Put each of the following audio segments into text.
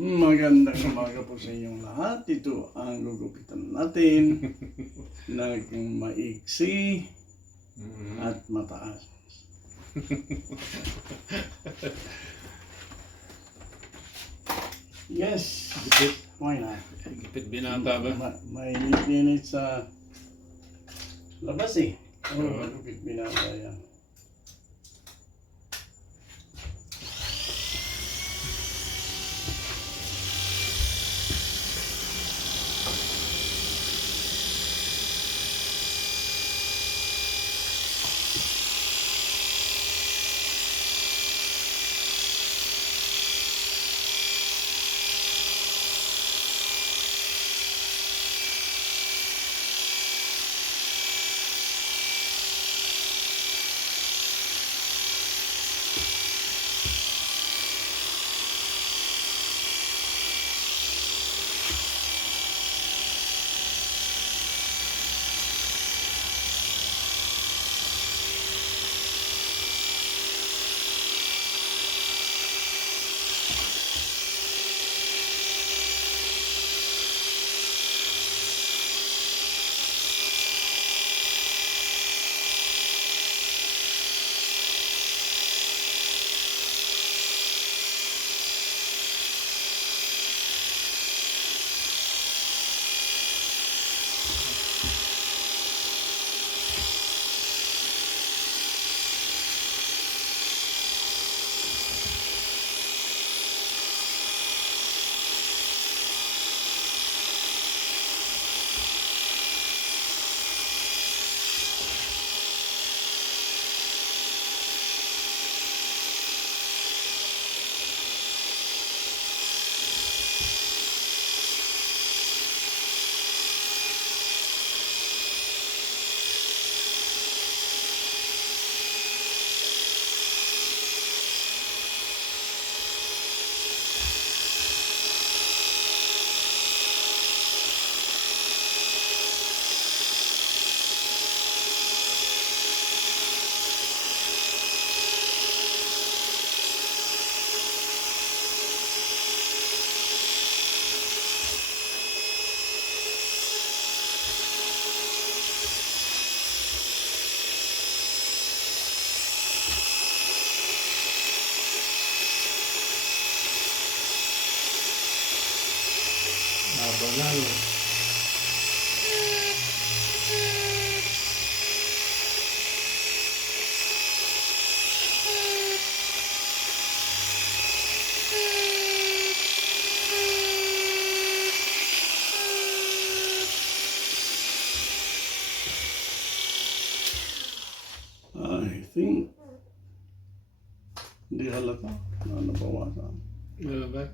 Magandang umaga po sa inyong lahat. Ito ang gugupitan natin ng maiksi at mataas. Yes, Gipit. why not? Gipit binata ba? May init sa labas eh. Oo. Gupit binata yan. Haba na, no? I think hindi halata na nabawasan. Ano ba?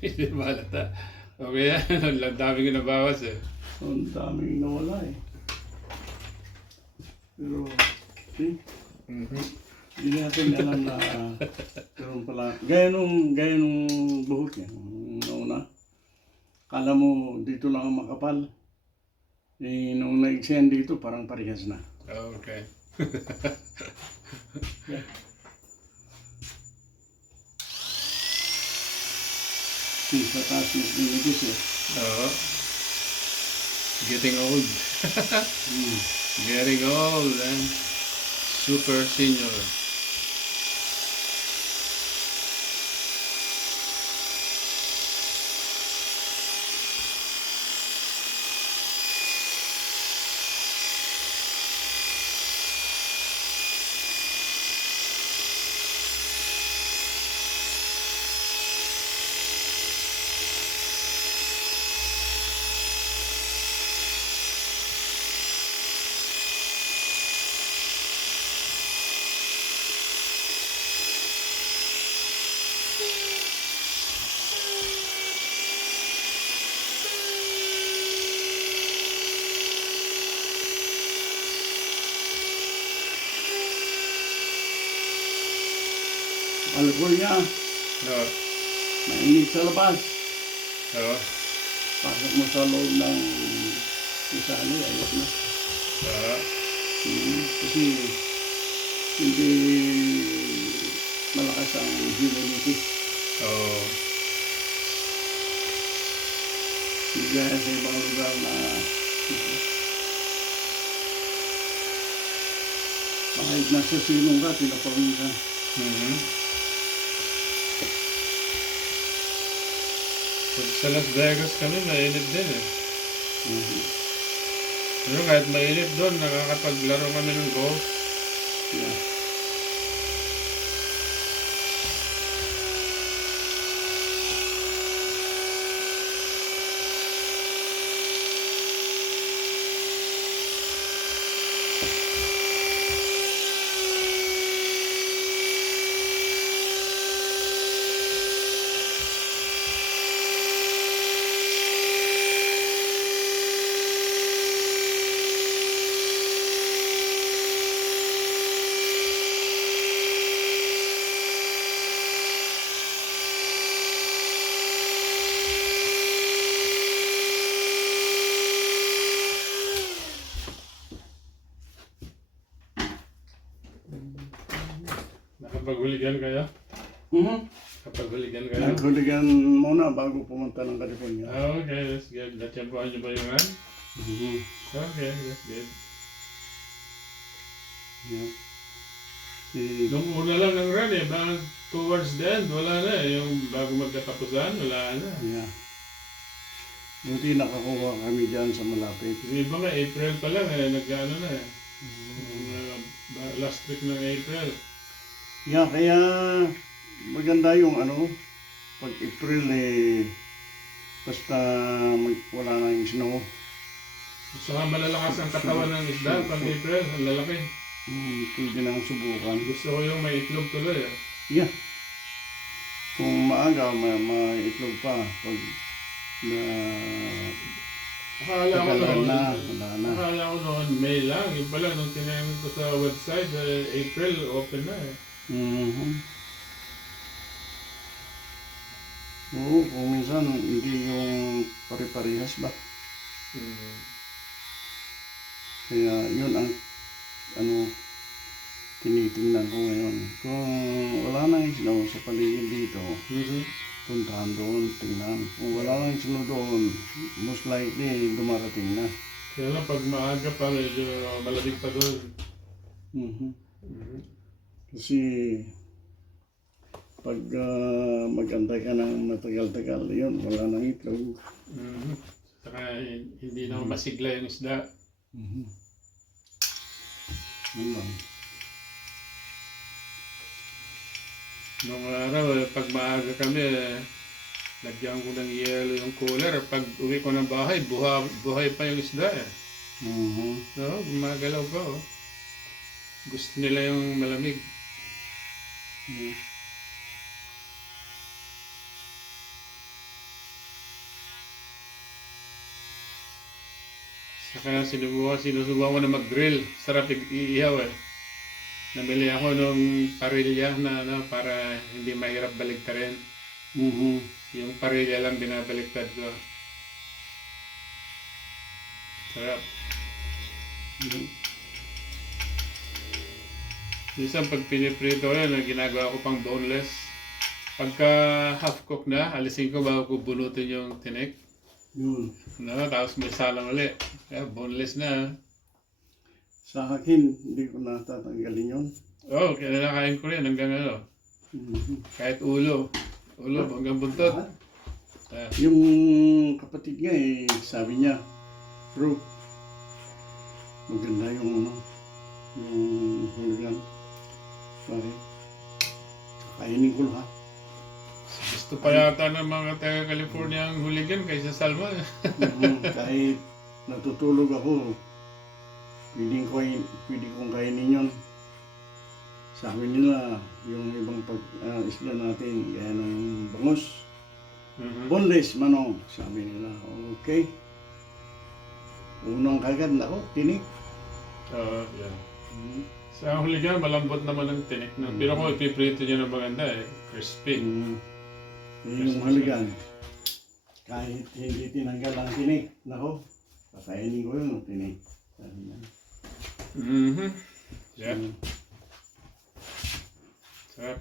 Hindi ba halata? Okay yan. Ang dami ko nabawas eh. Ang daming nawala eh. Pero, see? Hindi natin alam na meron pala. Gaya nung buhok niya, nung nauna. Kala mo dito lang ang makapal. Eh, nung na-extend dito, parang parehas na. Okay. Sa taas ng nilagis eh. Oo. Getting old. Getting old and super senior. Alcohol niya, Oo. mainit sa labas. Oo. Pasok mo sa loob ng isali, ayos na. Oo. Kasi hindi malakas ang humidity. Oo. gaya sa ibang lugar na kahit nasa silong ka, tinapawin ka. Mhm. Pag sa Las Vegas kami, mainit din eh. Mhm. Pero kahit mainit doon, nakakapaglaro kami ng golf. Yeah. Nakapaghuligan kayo? Mhm. Kapaghuligan kayo? Naghuligan muna bago pumunta ng California. Oh, okay, that's good. Natiyampuan niyo ba yung run? Mhm. Okay, that's good. Yeah. Si, Nung una lang ng run eh, baka towards the end, wala na eh. Yung bago magkatapusan, wala na. yeah. Buti nakakuha kami dyan sa malapit. Yung iba nga, April pa lang eh, nag-ano na eh. Yung, last week ng April. Yeah, kaya maganda yung ano, pag April eh, basta wala na yung snow. Saka malalakas ang katawan ng isda pag April, ang lalaki. Pwede nang subukan. Gusto ko yung may itlog tuloy eh. Yeah. Kung maaga, maitlog pa. Pag na Akala ko tagalan noon, na, wala na. akala ko noon May lang. Yung pala, nung tinamin ko sa website, April, open na eh. Mhm. Oo, kung minsan hindi yung pare-parehas ba? Mm. Kaya yun ang ano tinitingnan ko ngayon. Kung wala nang snow sa paligid dito, puntahan doon, tingnan. Kung wala nang snow doon, most likely dumarating na. Kaya lang, pag maaga pa, medyo malamig pa doon. Mhm. Kasi pag mag-antay ka ng matagal-tagal, yun, wala nang itlog. Saka hindi na masigla yung isda. Mhm. Yun lang. Nung araw, pag maaga kami, lagyan ko ng yelo yung cooler. Pag uwi ko ng bahay, buhay pa yung isda eh. Mhm. No, gumagalaw pa oh. Gusto nila yung malamig. Mhm. Saka sinusubukan ko na mag-grill. Sarap iihaw eh. Namili ako nung parilya na para hindi mahirap baligtarin. Mhm. Yung parilya lang binabaliktad ko. Sarap. Mhm. Minsan pag piniprito ko yan, ginagawa ko pang boneless. Pagka half cook na, alisin ko bago ko bunutin yung tinik. Yun. No, tapos may salang ulit. Kaya boneless na. Sa akin, hindi ko natatanggalin yun. Oh, kinakain ko rin hanggang ano. Mhm. Kahit ulo. Ulo hanggang buntot. Ah. Yung kapatid nga eh, sabi niya, bro, maganda yung ano, yung hulugan. Bakit? Kainin ko lahat. Gusto pa yata ng mga taga-California ang huligan kaysa salmon. Kahit natutulog ako, pwede kong kainin yun. Sabi nila, yung ibang isla natin, gaya ng bangus, boneless manong, sabi nila, okay. Unang kagad ako, tinik. Oo, yeah. Sa huligan, malambot naman ang tinik. Pero kung ipiprito nyo ng maganda eh, crispy. Yung haligan, kahit hindi tinanggal ang tinik, nako, kakainin ko yun, tinik. Sabi niya. Yeah. Sarap.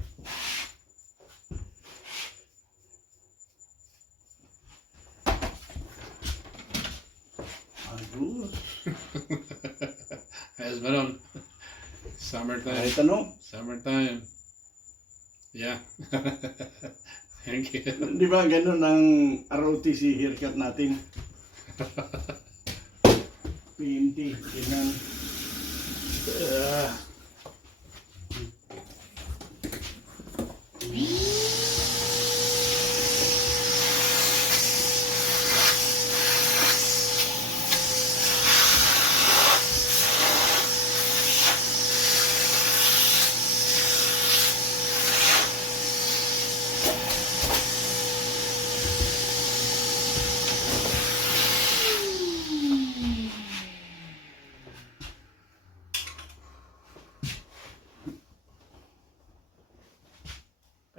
Ayos. Ayos ba nun? Summertime. Kahit ano, Summertime. Yeah. Thank you. di ba ganun ang ROTC haircut natin? PNT, ganun.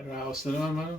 Raos na naman, mano.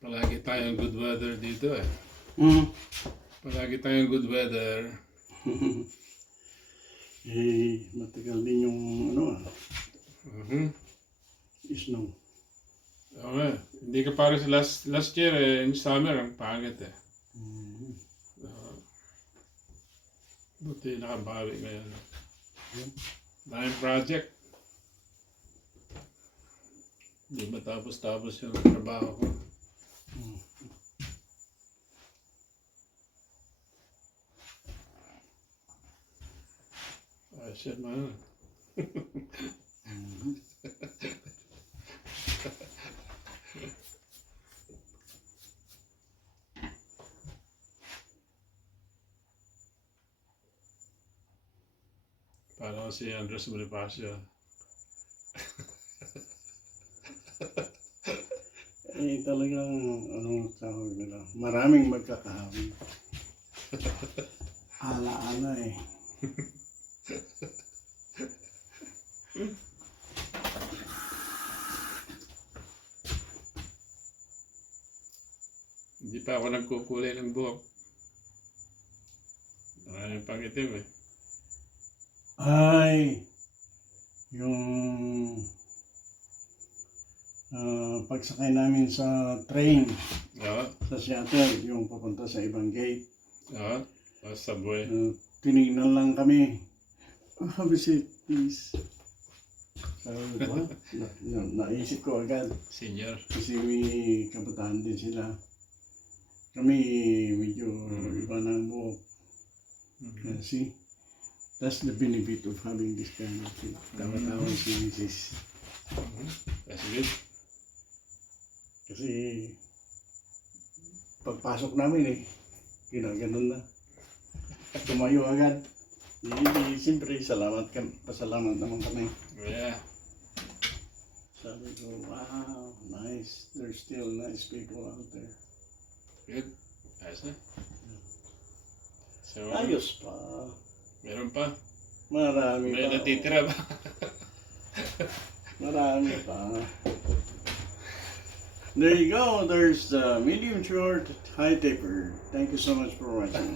Palagi tayong good weather dito eh. Palagi tayong good weather. Eh, matagal din yung snow. Okay. Hindi ka parang sa last year eh, in summer, ang pangit eh. Buti nakabawi ngayon. Daming project. Hindi matapos-tapos yung trabaho ko. Ay, shit, man. Parang si Andres Bonifacio. Eh, talagang, tawag nila, maraming magkakahawi. Ala-ala eh. Hindi pa ako nagkukulay ng buhok. Maraming pangitim eh. Ay, yung pagsakay namin sa train Oo. sa Seattle, yung papunta sa ibang gate, Oo. Subway. tinignan lang kami. Have a seat, please. Sabi ko, naisip ko agad Senior. kasi may kabataan din sila. Kami medyo iba na ang buhok. See? That's the benefit of having this kind of thing. Tawa-tawa si Mrs. That's good. Kasi pagpasok namin ginaganon na. Tumayo agad. Hindi, siyempre, pasalamat naman kami. Yeah. Sabi ko, wow, nice. There's still nice people out there. Good. Ayos na. So, Ayos pa. meron pa. Marami May pa. natitira ba? Marami pa. There you go. There's the medium short high taper. Thank you so much for watching.